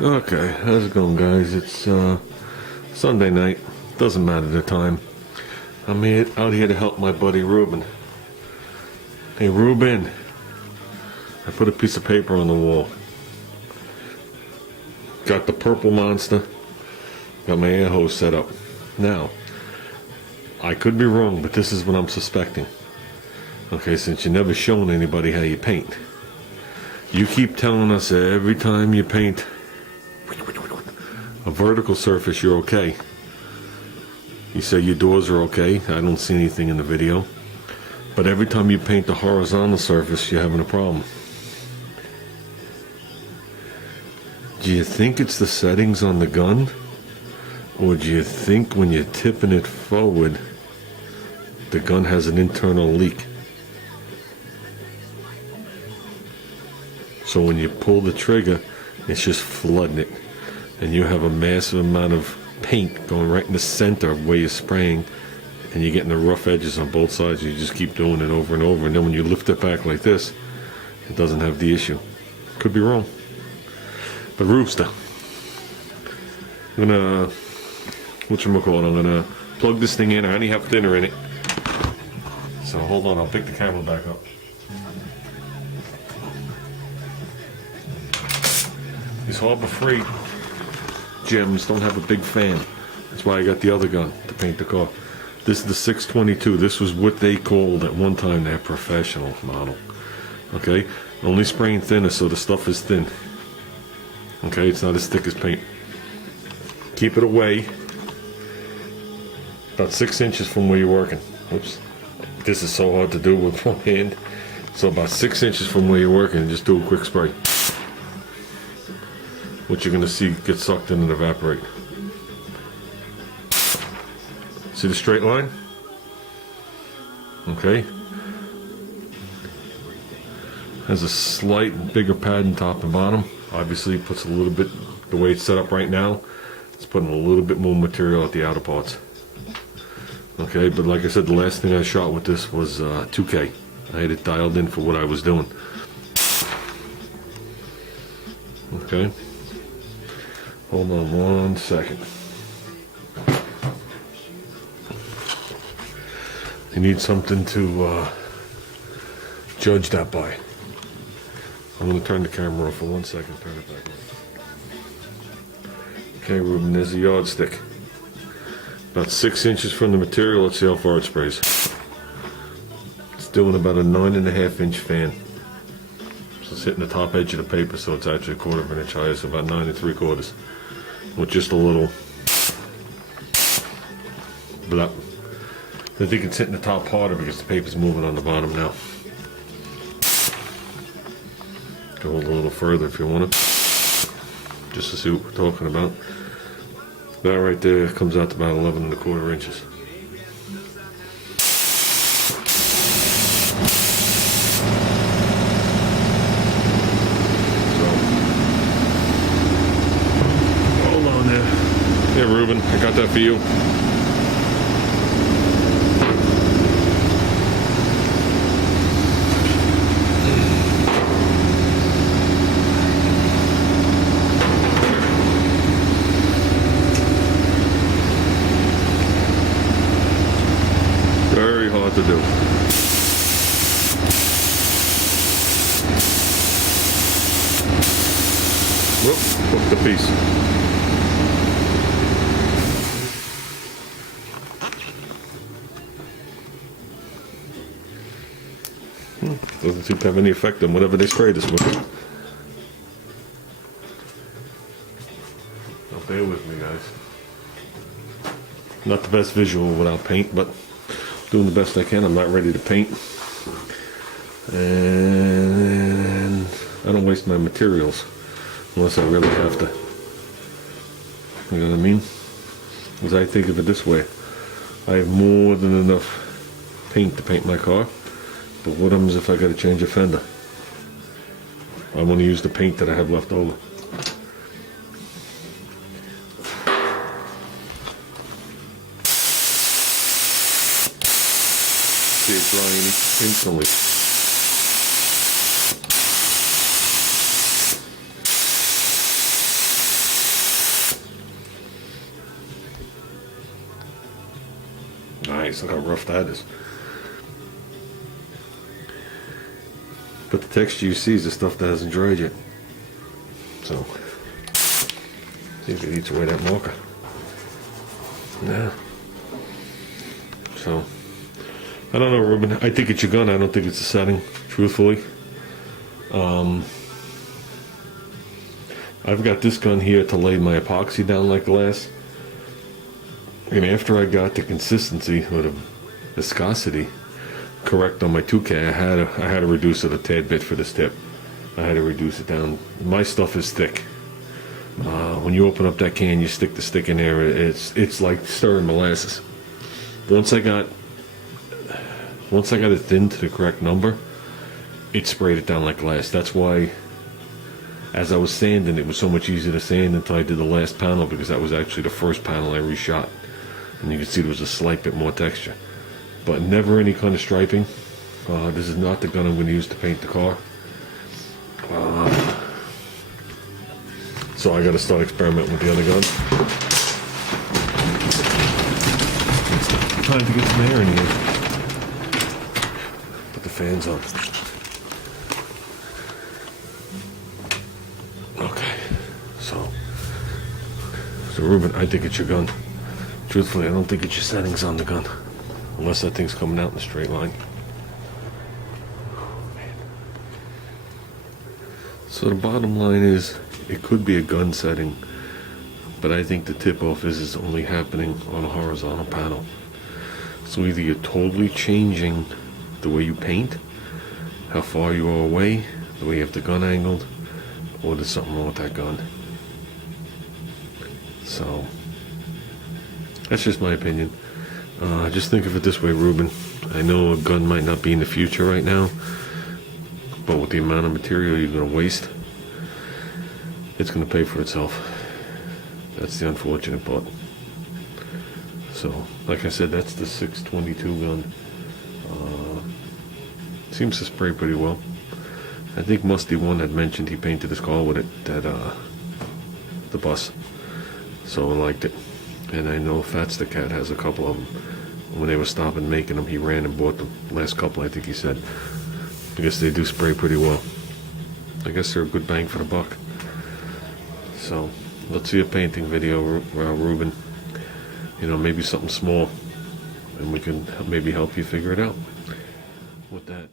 Okay, how's it going, guys? It's Sunday night. Doesn't matter the time. I'm out here to help my buddy Reuben. Hey, Reuben. I put a piece of paper on the wall. Got the purple monster. Got my air hose set up. Now, I could be wrong, but this is what I'm suspecting. Okay, since you never shown anybody how you paint. You keep telling us every time you paint a vertical surface, you're okay. You say your doors are okay. I don't see anything in the video. But every time you paint the horizontal surface, you're having a problem. Do you think it's the settings on the gun? Or do you think when you're tipping it forward, the gun has an internal leak? So when you pull the trigger, it's just flooding it. And you have a massive amount of paint going right in the center of where you're spraying, and you're getting the rough edges on both sides. You just keep doing it over and over, and then when you lift it back like this, it doesn't have the issue. Could be wrong. But Rooster, I'm gonna, whatchamacallit, I'm gonna plug this thing in. I only have thinner in it. So hold on, I'll pick the camera back up. These Harbor Freight gems don't have a big fan. That's why I got the other gun to paint the car. This is the 622. This was what they called at one time their professional model. Okay? Only spraying thinner, so the stuff is thin. Okay? It's not as thick as paint. Keep it away about 6 inches from where you're working. Oops. This is so hard to do with one hand. So about 6 inches from where you're working, and just do a quick spray. What you're going to see get sucked in and evaporate. See the straight line? Okay. Has a slight bigger pad in top and bottom. Obviously it puts a little bit, the way it's set up right now, it's putting a little bit more material at the outer parts. Okay, but like I said, the last thing I shot with this was 2K. I had it dialed in for what I was doing. Okay. Hold on 1 second. You need something to judge that by. I'm going to turn the camera off for 1 second. Turn it back on. Okay, Reuben, there's a yardstick. About 6 inches from the material. Let's see how far it sprays. It's doing about a 9.5 inch fan. So it's hitting the top edge of the paper, so it's actually 1/4 of an inch higher, so about 9 3/4. With just a little blop. I think it's hitting the top harder because the paper's moving on the bottom now. Go a little further if you want it, just to see what we're talking about. That right there comes out to about 11 1/4 inches. Hey Reuben, I got that for you. Very hard to do. Whoop, hooked the piece. Doesn't seem to have any effect on whatever they spray this with. Now bear with me, guys. Not the best visual without paint, but doing the best I can. I'm not ready to paint. And I don't waste my materials unless I really have to. You know what I mean? Because I think of it this way. I have more than enough paint to paint my car. But what happens if I got to change a fender? I want to use the paint that I have left over. See it drying instantly. nice. Look how rough that is. But the texture you see is the stuff that hasn't dried yet. So, see if it eats away that marker. Yeah. So, I don't know, Reuben. I think it's your gun. I don't think it's a setting, truthfully. I've got this gun here to lay my epoxy down like glass. And after I got the consistency or the viscosity correct on my 2K, I had to reduce it a tad bit for this tip. I had to reduce it down. My stuff is thick. When you open up that can, you stick the stick in there. It's like stirring molasses. Once I got it thin to the correct number, it sprayed it down like glass. That's why, as I was sanding, it was so much easier to sand until I did the last panel, because that was actually the first panel I reshot. And you can see there was a slight bit more texture. But never any kind of striping. This is not the gun I'm going to use to paint the car. So I got to start experimenting with the other gun. Time to get some air in here. Put the fans on. Okay, so Reuben, I think it's your gun. Truthfully, I don't think it's your settings on the gun, unless that thing's coming out in a straight line. So the bottom line is, it could be a gun setting, but I think the tip-off is only happening on a horizontal panel. So either you're totally changing the way you paint, how far you are away, the way you have the gun angled, or there's something wrong with that gun. So that's just my opinion. Just think of it this way, Reuben. I know a gun might not be in the future right now, but with the amount of material you're going to waste, it's going to pay for itself. That's the unfortunate part. So, like I said, that's the 622 gun. Seems to spray pretty well. I think Musty One had mentioned he painted his car with it at the bus, so I liked it. And I know Fats the Cat has a couple of them. When they were stopping making them, he ran and bought them. Last couple, I think he said. I guess they do spray pretty well. I guess they're a good bang for the buck. So, let's see a painting video, Reuben. You know, maybe something small, and we can maybe help you figure it out with that.